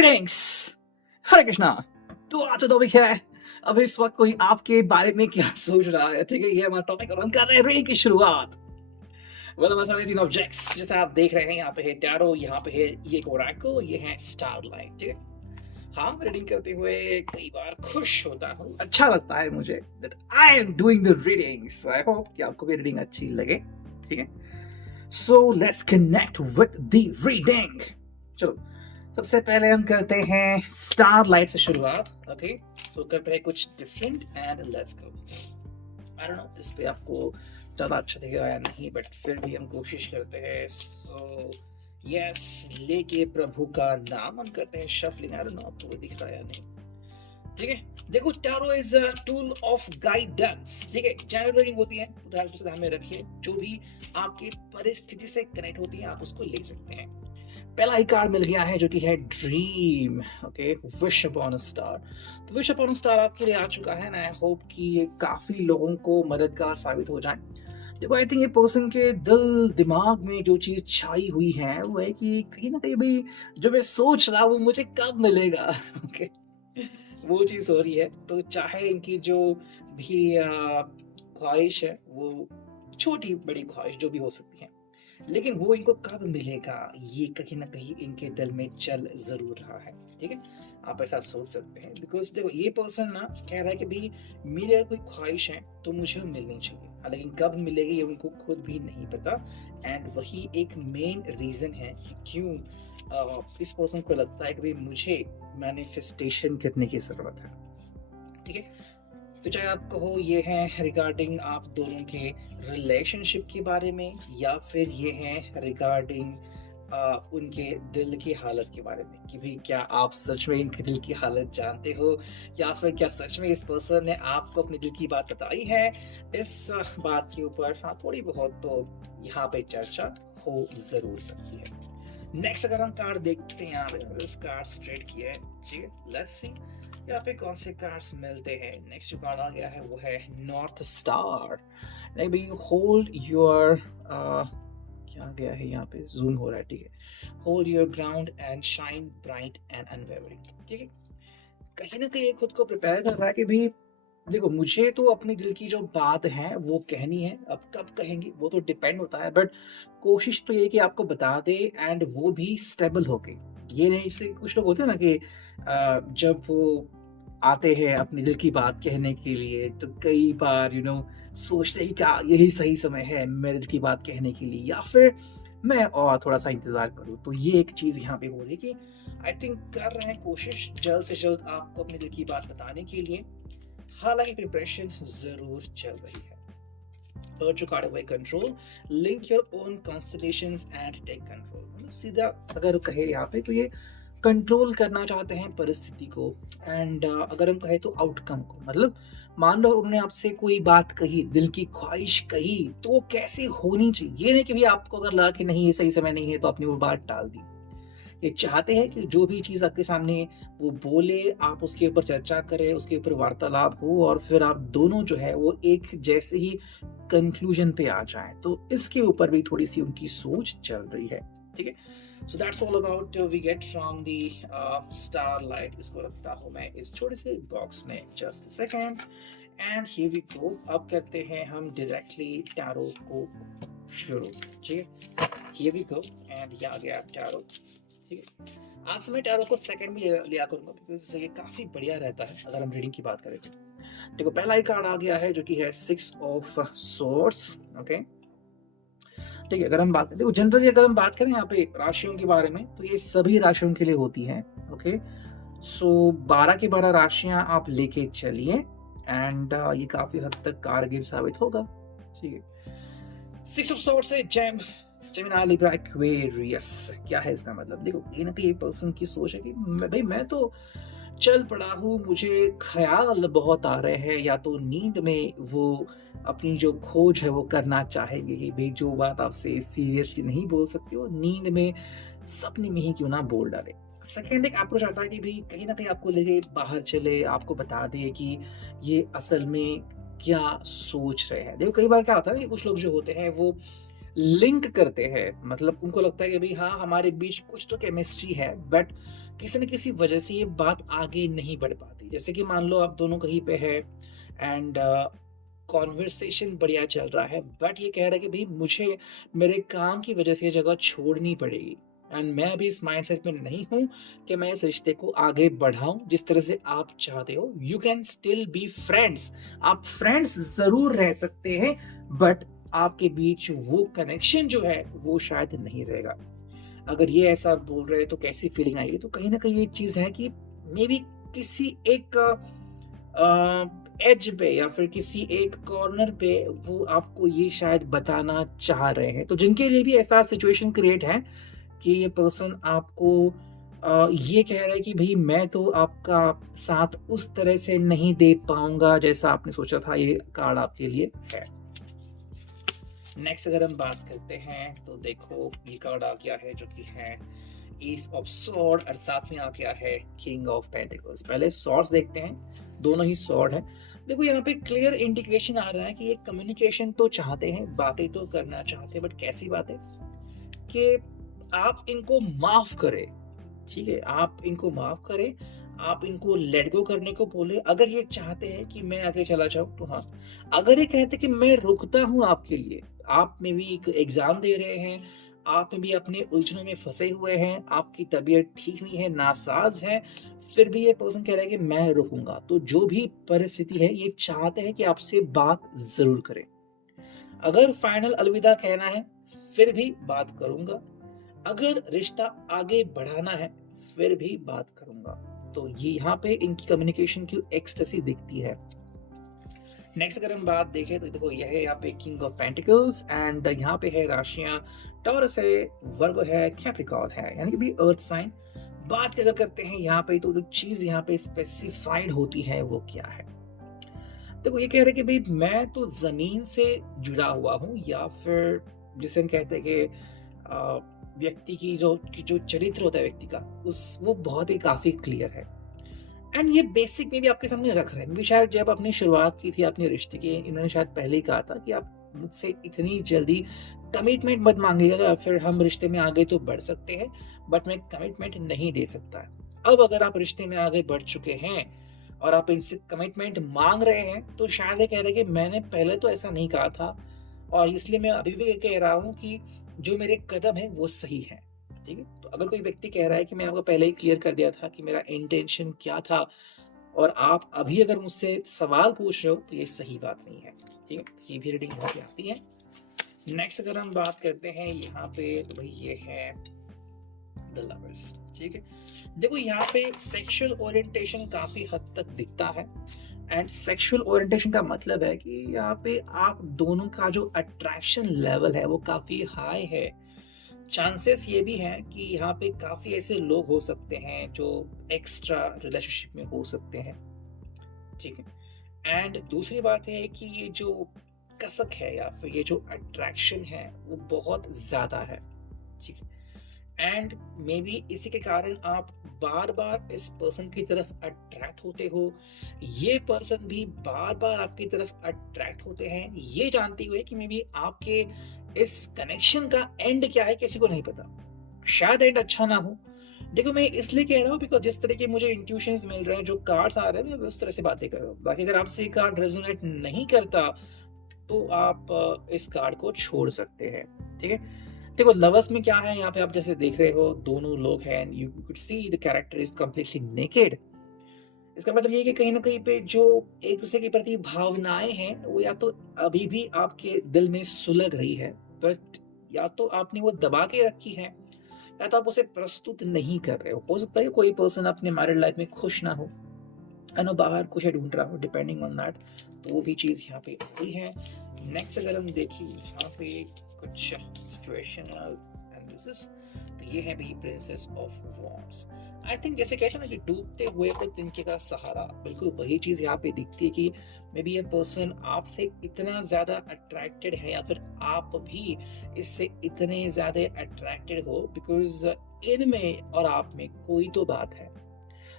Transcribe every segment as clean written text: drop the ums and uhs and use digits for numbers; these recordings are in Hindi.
ग्रीटिंग्स, हरे कृष्णा। तो आज का टॉपिक है, अभी इस वक्त कोई आपके बारे में क्या सोच रहा है। ठीक है, ये हमारा टॉपिक और हम कर रहे हैं रीडिंग की शुरुआत। हमारे सामने तीन ऑब्जेक्ट्स जैसे आप देख रहे हैं, यहाँ पे है टैरो, यहाँ पे है ये एक ओरेकल, ये है स्टारलाइट। ठीक है, हाँ, रीडिंग करते हुए कई बार खुश होता हूँ, अच्छा लगता है मुझे that I am doing the readings. I hope कि आपको भी रीडिंग अच्छी लगे। ठीक है, so let's connect with the reading. चलो, सबसे पहले हम करते हैं स्टारलाइट से शुरुआत। ओके, सो करते हैं कुछ different and let's go. I don't know इस पे आपको ज़्यादा अच्छा दिखेगा या नहीं, बट फिर भी हम कोशिश करते हैं। सो यस, लेके प्रभु का नाम हम करते हैं शफलिंग। आई डोंट नो आपको दिख रहा है या नहीं। ठीक है, देखो, tarot is a tool of guidance. ठीक है, जनरल रीडिंग होती है, उदाहरण से ध्यान में रखिए, जो भी आपकी परिस्थिति से कनेक्ट होती है आप उसको ले सकते हैं। पहला ही कार्ड मिल गया है जो कि है dream. Okay, wish upon a star. तो विश अपॉन अ स्टार आपके लिए आ चुका है, आई होप कि ये काफी लोगों को मददगार साबित हो जाए। देखो, आई थिंक ये पर्सन के दिल दिमाग में जो चीज छाई हुई है वो है कि कहीं ना कहीं भाई जो मैं सोच रहा हूँ मुझे कब मिलेगा। ओके, वो चीज हो रही है। तो चाहे इनकी जो भी ख्वाहिश है वो छोटी बड़ी ख्वाहिश जो भी हो सकती है, लेकिन वो इनको कब मिलेगा ये कहीं ना कहीं इनके दिल में चल जरूर रहा है। ठीक है, आप ऐसा सोच सकते हैं, बिकॉज देखो ये पर्सन ना कह रहा है कि भाई मेरी अगर कोई ख्वाहिश है तो मुझे मिलनी चाहिए, लेकिन कब मिलेगी ये उनको खुद भी नहीं पता। एंड वही एक मेन रीजन है कि क्यों इस पर्सन को लगता है कि भाई मुझे मैनिफेस्टेशन करने की जरूरत है। ठीक है, तो चाहे आप कहो ये है रिगार्डिंग आप दोनों के रिलेशनशिप के बारे में, या फिर ये है रिगार्डिंग उनके दिल की हालत के बारे में कि भाई क्या आप सच में इनके दिल की हालत जानते हो, या फिर क्या सच में इस पर्सन ने आपको अपने दिल की बात बताई है। इस बात के ऊपर हाँ थोड़ी बहुत तो यहाँ पे चर्चा हो जरूर सकती है। नेक्स्ट अगर हम कार्ड देखते हैं, यहाँ पे इस कार्ड स्ट्रेट किया है। ठीक है, लेट्स सी यहाँ पे कौन से कार्ड्स मिलते हैं। नेक्स्ट जो कार्ड आ गया है वो है नॉर्थ स्टार। लाइक भाई होल्ड योर क्या गया है यहाँ पे, जूम हो रहा है। ठीक है, hold your ground and shine bright and unwavering. ठीक है, कहीं ना कहीं खुद को प्रिपेयर कर रहा है कि भाई देखो मुझे तो अपनी दिल की जो बात है वो कहनी है, अब कब कहेंगे वो तो डिपेंड होता है, बट कोशिश तो ये कि आपको बता दे एंड वो भी स्टेबल हो गई। ये नहीं, जैसे कुछ लोग होते हैं ना कि जब वो आते हैं अपनी दिल की बात कहने के लिए तो कई बार सोचते ही क्या यही सही समय है मेरे दिल की बात कहने के लिए, या फिर मैं और थोड़ा सा इंतजार करूं। तो ये एक चीज यहाँ पे हो रही है कि आई थिंक कर रहे हैं कोशिश जल्द से जल्द आपको अपने दिल की बात बताने के लिए, हालांकि प्रिपरेशन जरूर चल रही है। थर्ड जो कार्ड है control, link your own constellations and take control. सीधा अगर कहे यहाँ पे तो ये कंट्रोल करना चाहते हैं परिस्थिति को, एंड अगर हम कहें तो आउटकम को। मतलब मान लो उन्होंने आपसे कोई बात कही, दिल की ख्वाहिश कही, तो वो कैसी होनी चाहिए। ये नहीं कि भी आपको अगर लगा कि नहीं ये सही समय नहीं है तो अपनी वो बात टाल दी। ये चाहते हैं कि जो भी चीज़ आपके सामने वो बोले आप उसके ऊपर चर्चा करें, उसके ऊपर वार्तालाप हो, और फिर आप दोनों जो है वो एक जैसे ही कंक्लूजन पे आ जाएं। तो इसके ऊपर भी थोड़ी सी उनकी सोच चल रही है। ठीक है, so that's all about we get from the starlight. इसको रखता हूँ मैं इस छोटे से बॉक्स में, just a second, and here we go. अब करते हैं हम डायरेक्टली टैरो को शुरू। ठीक है, हियर वी गो, एंड ये आ गया टैरो। ठीक है, आज से मैं टैरो को सेकंड में लिया करूंगा बिकॉज ये काफी बढ़िया रहता है अगर हम रीडिंग की बात करें तो। देखो, पहला ही कार्ड आ गया है जो कि है 6 ऑफ सोर्ड्स। ओके, ठीक है, अगर हम बात करें, देखो जनरली अगर हम बात करें यहाँ पे राशियों के बारे में तो ये सभी राशियों के लिए होती है। ओके, सो 12 की 12 राशियां आप लेके चलिए, एंड ये काफी हद तक कारगर साबित होगा। ठीक है, 6 ऑफ सोर्ड्स है जेम, जेमिनी, लिब्रा, एक्वेरियस। क्या है इसका मतलब? देखो, कहीं ना कहीं पर्सन की सोच है कि भाई मैं तो चल पड़ा हूँ, मुझे ख्याल बहुत आ रहे हैं, या तो नींद में वो अपनी जो खोज है वो करना चाहेंगे कि भाई जो बात आपसे सीरियसली नहीं बोल सकते हो नींद में सपने में ही क्यों ना बोल डाले। सेकेंड एक अप्रोच आता है कि भाई कहीं ना कहीं आपको लेके बाहर चले, आपको बता दे कि ये असल में क्या सोच रहे हैं। देखो कई बार क्या होता है कि कुछ लोग जो होते हैं वो लिंक करते हैं, मतलब उनको लगता है कि भाई हाँ हमारे बीच कुछ तो केमिस्ट्री है, बट किसी न किसी वजह से ये बात आगे नहीं बढ़ पाती। जैसे कि मान लो आप दोनों कहीं पे है एंड कॉन्वर्सेशन बढ़िया चल रहा है, बट ये कह रहा है कि भाई मुझे मेरे काम की वजह से ये जगह छोड़नी पड़ेगी एंड मैं अभी इस माइंडसेट में नहीं हूँ कि मैं इस रिश्ते को आगे बढ़ाऊं जिस तरह से आप चाहते हो। You can still be friends, आप फ्रेंड्स जरूर रह सकते हैं, बट आपके बीच वो कनेक्शन जो है वो शायद नहीं रहेगा। अगर ये ऐसा बोल रहे हैं तो कैसी फीलिंग आएगी? तो कहीं ना कहीं ये चीज है कि मे बी किसी एक एज पे या फिर किसी एक कॉर्नर पे वो आपको ये शायद बताना चाह रहे हैं। तो जिनके लिए भी ऐसा सिचुएशन क्रिएट है कि ये पर्सन आपको ये कह रहा है कि भाई मैं तो आपका साथ उस तरह से नहीं दे पाऊंगा जैसा आपने सोचा था, ये कार्ड आपके लिए है। नेक्स्ट अगर हम बात करते हैं तो देखो ये कार्ड आ गया है जो कि है एस ऑफ सॉर्ड और साथ में आ गया है किंग ऑफ पेंटिकल्स। पहले सॉर्ड्स देखते हैं, दोनों ही सॉर्ड है। देखो यहाँ पे क्लियर इंडिकेशन आ रहा है कि ये कम्युनिकेशन तो चाहते हैं, बातें तो करना चाहते हैं, बट कैसी बातें कि आप इनको माफ करें। ठीक है, आप इनको माफ करें, आप इनको लेट गो करने को बोले। अगर ये चाहते हैं कि मैं आगे चला जाऊं तो हाँ, अगर ये कहते कि मैं रुकता हूं आपके लिए, आप में भी एक एग्जाम दे रहे हैं, आप में भी अपने उलझनों में फंसे हुए हैं, आपकी तबीयत ठीक नहीं है, नासाज है, फिर भी ये पर्सन कह रहा है कि मैं रुकूंगा, तो जो भी परिस्थिति है ये चाहते हैं कि आपसे बात जरूर करें। अगर फाइनल अलविदा कहना है फिर भी बात करूंगा, अगर रिश्ता आगे बढ़ाना है फिर भी बात करूंगा। तो ये यहाँ पे इनकी कम्युनिकेशन की एक्सटेसी दिखती है। नेक्स्ट अगर हम बात देखें तो देखो यह है यहाँ पे किंग ऑफ पेंटिकल्स एंड यहाँ पे है राशियां टॉरस है, वर्गो है, कैप्रिकॉर्न है, यानी कि भी अर्थ साइन। बात अगर करते हैं यहाँ पे तो जो चीज यहाँ पे स्पेसिफाइड होती है वो क्या है? देखो ये कह रहे कि भाई मैं तो जमीन से जुड़ा हुआ हूँ, या फिर जिसे हम कहते हैं कि व्यक्ति की जो चरित्र होता है व्यक्ति का, उस वो बहुत ही काफी क्लियर है एंड ये बेसिक में भी आपके सामने रख रहे हैं। भी शायद जब आपने शुरुआत की थी अपने रिश्ते की, इन्होंने शायद पहले ही कहा था कि आप मुझसे इतनी जल्दी कमिटमेंट मत मांगिएगा, फिर हम रिश्ते में आगे तो बढ़ सकते हैं बट मैं कमिटमेंट नहीं दे सकता। अब अगर आप रिश्ते में आगे बढ़ चुके हैं और आप इनसे कमिटमेंट मांग रहे हैं तो शायद ये कह रहे हैं कि मैंने पहले तो ऐसा नहीं कहा था और इसलिए मैं अभी भी कह रहा हूँ कि जो मेरे कदम है वो सही है। ठीक है, तो अगर कोई व्यक्ति कह रहा है कि मैंने आपको पहले ही क्लियर कर दिया था कि मेरा इंटेंशन क्या था और आप अभी अगर मुझसे सवाल पूछ रहे हो तो ये सही बात नहीं है। ठीक है, ये भी रीडिंग बहुत आती है। नेक्स्ट अगर हम बात करते हैं यहाँ पे तो भाई ये है द लवर्स। ठीक है, देखो यहाँ पे सेक्सुअल ओरिएंटेशन काफी हद तक दिखता है एंड सेक्सुअल ओरिएंटेशन का मतलब है कि यहाँ पे आप दोनों का जो अट्रैक्शन लेवल है वो काफी हाई है। चांसेस ये भी हैं कि यहाँ पे काफी ऐसे लोग हो सकते हैं जो एक्स्ट्रा रिलेशनशिप में हो सकते हैं। ठीक है, एंड दूसरी बात है कि ये जो कसक है या फिर ये जो अट्रैक्शन है वो बहुत ज्यादा है। ठीक है, एंड मे बी इसी के कारण आप बार बार इस पर्सन की तरफ अट्रैक्ट होते हो, ये पर्सन भी बार बार आपकी तरफ अट्रैक्ट होते हैं, ये जानते हुए कि मे बी आपके इस कनेक्शन का एंड क्या है किसी को नहीं पता, शायद एंड अच्छा ना हो। देखो मैं इसलिए कह रहा हूँ बिकॉज जिस तरह के मुझे इंट्यूशंस मिल रहे हैं, जो कार्ड्स आ रहे हैं, मैं उस तरह से बातें कर रहा हूँ। बाकी अगर आपसे कार्ड रेजोनेट नहीं करता तो आप इस कार्ड को छोड़ सकते हैं। ठीक है, देखो लवर्स में क्या है, यहाँ पे आप जैसे देख रहे हो दोनों लोग हैं, you could see the character is completely naked. इसका मतलब ये कि कहीं ना कहीं पे जो एक दूसरे के प्रति भावनाएं हैं वो या तो अभी भी आपके दिल में सुलग रही है, बट या तो आपने वो दबा के रखी है या तो आप उसे प्रस्तुत नहीं कर रहे हो सकता है कि कोई पर्सन अपने मैरिड लाइफ में खुश ना हो, नो बाहर कुछ ढूंढ रहा हो, डिपेंडिंग ऑन दैट, तो वो भी चीज यहाँ पे हुई है। नेक्स्ट अगर हम देखें यहाँ पे कुछ सिचुएशनल एनालिसिस, तो ये है भी princess of wands. I think जैसे कहते हैं ना कि डूबते हुए को तिनके का सहारा, बिल्कुल वही चीज यहाँ पे दिखती है कि मे बी ये पर्सन आपसे इतना ज्यादा अट्रैक्टेड है या फिर आप भी इससे इतने ज्यादा अट्रैक्टेड हो बिकॉज इनमें और आप में कोई तो बात है।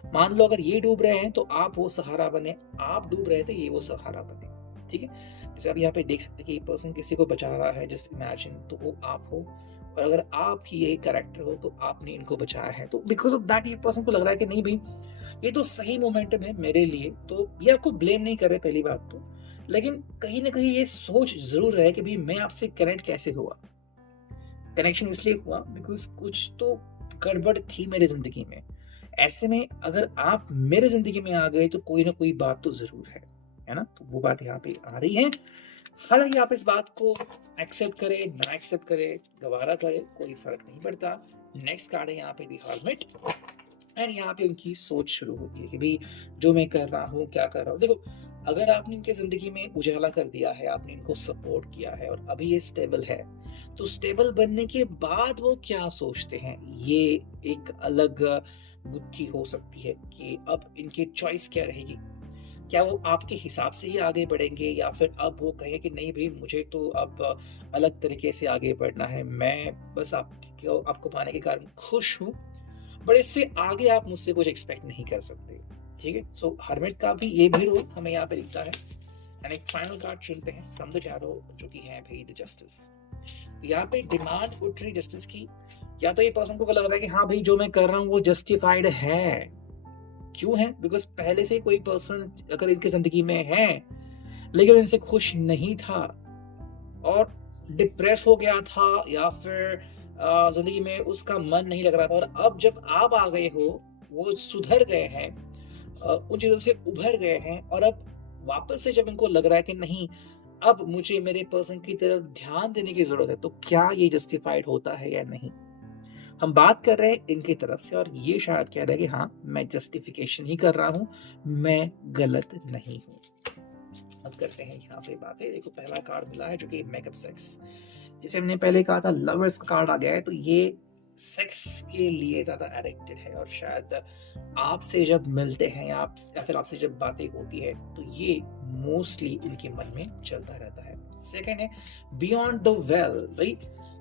मान लो अगर ये डूब रहे हैं तो आप वो सहारा बने, आप डूब रहे थे ये वो सहारा बने। ठीक है? जैसे आप यहाँ पे देख सकते हैं कि ये पर्सन किसी को बचा रहा है, जस्ट इमेजिन, तो वो आप हो, और अगर आप ही यही कैरेक्टर हो तो आपने इनको बचाया है, तो बिकॉज़ ऑफ दैट ये पर्सन को लग रहा है कि नहीं भई, ये तो सही मोमेंटम है मेरे लिए, तो ये आपको ब्लेम नहीं कर रहे पहली बात तो। लेकिन कहीं न कहीं ये सोच ज़रूर है कि भई मैं आपसे कनेक्ट कैसे हुआ? कनेक्शन इसलिए हुआ बिकॉज़ कुछ तो गड़बड़ थी मेरी ज़िंदगी में। ऐसे में अगर आप मेरे ज़िंदगी में आ गए तो कोई न कोई बात तो ज़रूर है ना? तो वो बात यहाँ पे आ रही है। हालाँकि आप इस बात को एक्सेप्ट करें, ना एक्सेप्ट करें, गवारा करें, कोई फ़र्क नहीं पड़ता। नेक्स्ट कार्ड है यहाँ पे द हर्मिट, एंड यहाँ पे उनकी सोच शुरू होती है कि भई जो मैं कर रहा हूँ, क्या कर रहा हूँ। देखो, अगर आपने इनकी ज़िंदगी में उजाला कर दिया है, आपने इनको सपोर्ट किया है और अभी ये स्टेबल है, तो स्टेबल बनने के बाद वो क्या सोचते हैं, ये एक अलग गुत्थी हो सकती है कि अब इनकी चॉइस क्या रहेगी। क्या वो आपके हिसाब से ही आगे बढ़ेंगे या फिर अब वो कहें कि नहीं भई, मुझे तो अब अलग तरीके से आगे बढ़ना है, मैं बस आपको पाने के कारण खुश हूँ, बट इससे आगे आप मुझसे कुछ एक्सपेक्ट नहीं कर सकते। ठीक है? सो हर्मिट का भी ये भी रोल हमें यहाँ पे दिखता है। एंड एक फाइनल कार्ड चुनते हैं फ्रॉम द टैरो, जो कि है भई द जस्टिस। तो यहाँ पे डिमांड उठ रही जस्टिस की, या तो ये पर्सन को लग रहा है कि हाँ भई, जो मैं कर रहा हूँ वो जस्टिफाइड है। क्यों है? बिकॉज़ पहले से ही कोई पर्सन अगर इनकी ज़िंदगी में है, लेकिन इनसे खुश नहीं था और डिप्रेस हो गया था, या फिर ज़िंदगी में उसका मन नहीं लग रहा था, और अब जब आप आ गए हो, वो सुधर गए हैं, उन चीज़ों से उभर गए हैं, और अब वापस से जब इनको लग रहा है कि नहीं, अब मुझे मेरे पर्सन की तरफ ध्यान देने की ज़रूरत है, तो क्या ये जस्टिफाइड होता है या नहीं? हम बात कर रहे हैं इनकी तरफ से, और ये शायद कह रहे हैं कि हाँ, मैं जस्टिफिकेशन ही कर रहा हूँ, मैं गलत नहीं हूँ। अब करते हैं यहाँ पे बातें। देखो, पहला कार्ड मिला है जो कि मेकअप सेक्स, जैसे हमने पहले कहा था लवर्स का कार्ड आ गया है, तो ये सेक्स के लिए ज़्यादा एडिक्टेड है, और शायद आपसे जब मिलते हैं या फिर आपसे जब बातें होती है तो ये मोस्टली इनके मन में चलता रहता है। सेकंड है बियॉन्ड द वेल। भाई,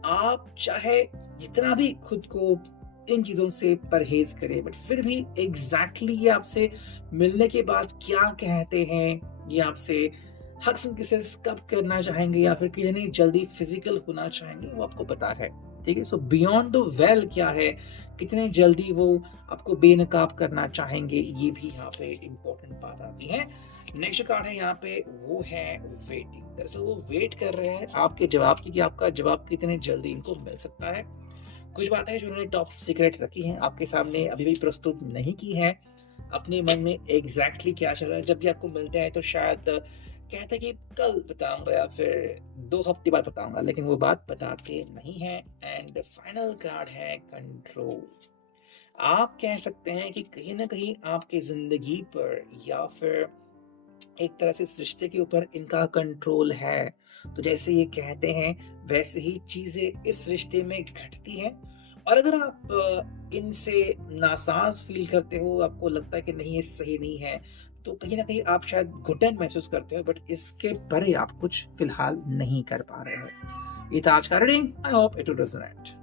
आप चाहे जितना भी खुद को इन चीज़ों से परहेज करें, बट फिर भी एग्जैक्टली ये आपसे मिलने के बाद क्या कहते हैं, ये आपसे हग्स एंड किसेस कब करना चाहेंगे या फिर कितनी जल्दी फिजिकल होना चाहेंगे, वो आपको पता है। ठीक है? सो बियॉन्ड द वेल क्या है, कितने जल्दी वो आपको बेनकाब करना चाहेंगे, ये भी यहाँ पे इम्पोर्टेंट बात आती है। नेक्स्ट कार्ड है यहाँ पे, वो है वेटिंग। दरअसल वो वेट कर रहे हैं आपके जवाब की, कि आपका जवाब कितने जल्दी इनको मिल सकता है। कुछ बातें जो उन्होंने टॉप सीक्रेट रखी हैं, आपके सामने अभी भी प्रस्तुत नहीं की है, अपने मन में एग्जैक्टली क्या चल रहा है। जब भी आपको मिलते हैं तो शायद कहते हैं कि कल बताऊंगा या फिर 2 हफ्ते बाद बताऊंगा, लेकिन वो बात बताते नहीं है। एंड फाइनल कार्ड है कंट्रोल। आप कह सकते हैं कि कहीं ना कहीं आपके जिंदगी पर या फिर एक तरह से इस रिश्ते के ऊपर इनका कंट्रोल है। तो जैसे ये कहते हैं वैसे ही चीजें इस रिश्ते में घटती हैं, और अगर आप इनसे नासाज फील करते हो, आपको लगता है कि नहीं ये सही नहीं है, तो कहीं ना कहीं आप शायद घुटन महसूस करते हो, बट इसके परे आप कुछ फिलहाल नहीं कर पा रहे हो। ये था आज का reading. I hope it will resonate.